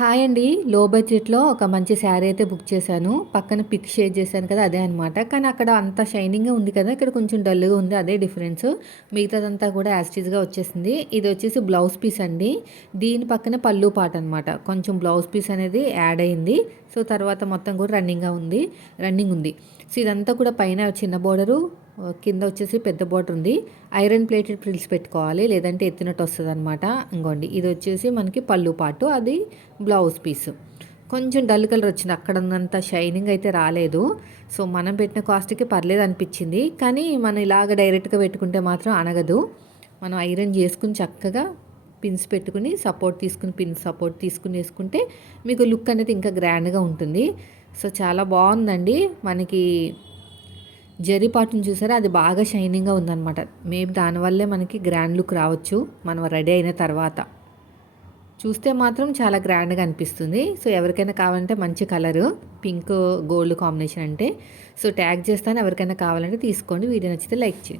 Hi అండి. లో బడ్జెట్‌లో ఒక మంచి శారీ అయితే బుక్ చేశాను. పక్కన పిక్ షేర్ చేశాను కదా! అదే అనమాట. కానీ అక్కడ అంత షైనింగ్‌గా ఉంది కదా! ఇక్కడ కొంచెం డల్‌గా ఉంది. అదే డిఫరెన్స్. మిగతాదంతా కూడా యాజ్ ఇట్ ఈజ్‌గా వచ్చేసింది. ఇది వచ్చేసి బ్లౌజ్ పీస్ అండి. దీని పక్కనే పల్లు పార్ట్ అనమాట. కొంచెం బ్లౌజ్ పీస్ అనేది యాడ్ అయింది. సో, తర్వాత మొత్తం కూడా రన్నింగ్ ఉంది. సో, ఇదంతా కూడా పైన చిన్న బోర్డరు, కింద వచ్చేసి పెద్ద బోర్డర్ ఉంది. ఐరన్ ప్లేటెడ్ ఫ్రిల్స్ పెట్టుకోవాలి. లేదంటే ఎత్తినట్టు వస్తదనమాట. ఇంగోండి ఇది వచ్చేసి మనకి పల్లు పార్టు. అది బ్లౌజ్ పీస్. కొంచెం డల్ కలర్ వచ్చింది. అక్కడున్నంత షైనింగ్ అయితే రాలేదు. సో, మనం పెట్టిన కాస్ట్‌కి పర్లేదు అనిపిచ్చింది. కానీ మనం ఇలాగ డైరెక్ట్‌గా పెట్టుకుంటే మాత్రం అణగదు. మనం ఐరన్ చేసుకొని చక్కగా పిన్స్ పెట్టుకుని పిన్ సపోర్ట్ తీసుకుని వేసుకుంటే మీకు లుక్ అనేది ఇంకా గ్రాండ్‌గా ఉంటుంది. సో, చాలా బావుందండి. మనకి జరీ పార్ట్‌ని చూసారా? అది బాగా షైనింగ్‌గా ఉందనమాట. మేబీ దానివల్లే మనకి గ్రాండ్ లుక్ రావచ్చు. మనం రెడీ అయిన తర్వాత. చూస్తే మాత్రం చాలా గ్రాండ్‌గా అనిపిస్తుంది. సో, ఎవరికైనా కావాలంటే మంచి కలరు పింక్, గోల్డ్ కాంబినేషన్ అంటే. సో, ట్యాగ్ చేస్తాను. ఎవరికైనా కావాలంటే తీసుకోండి. వీడియో నచ్చితే లైక్ చేయండి.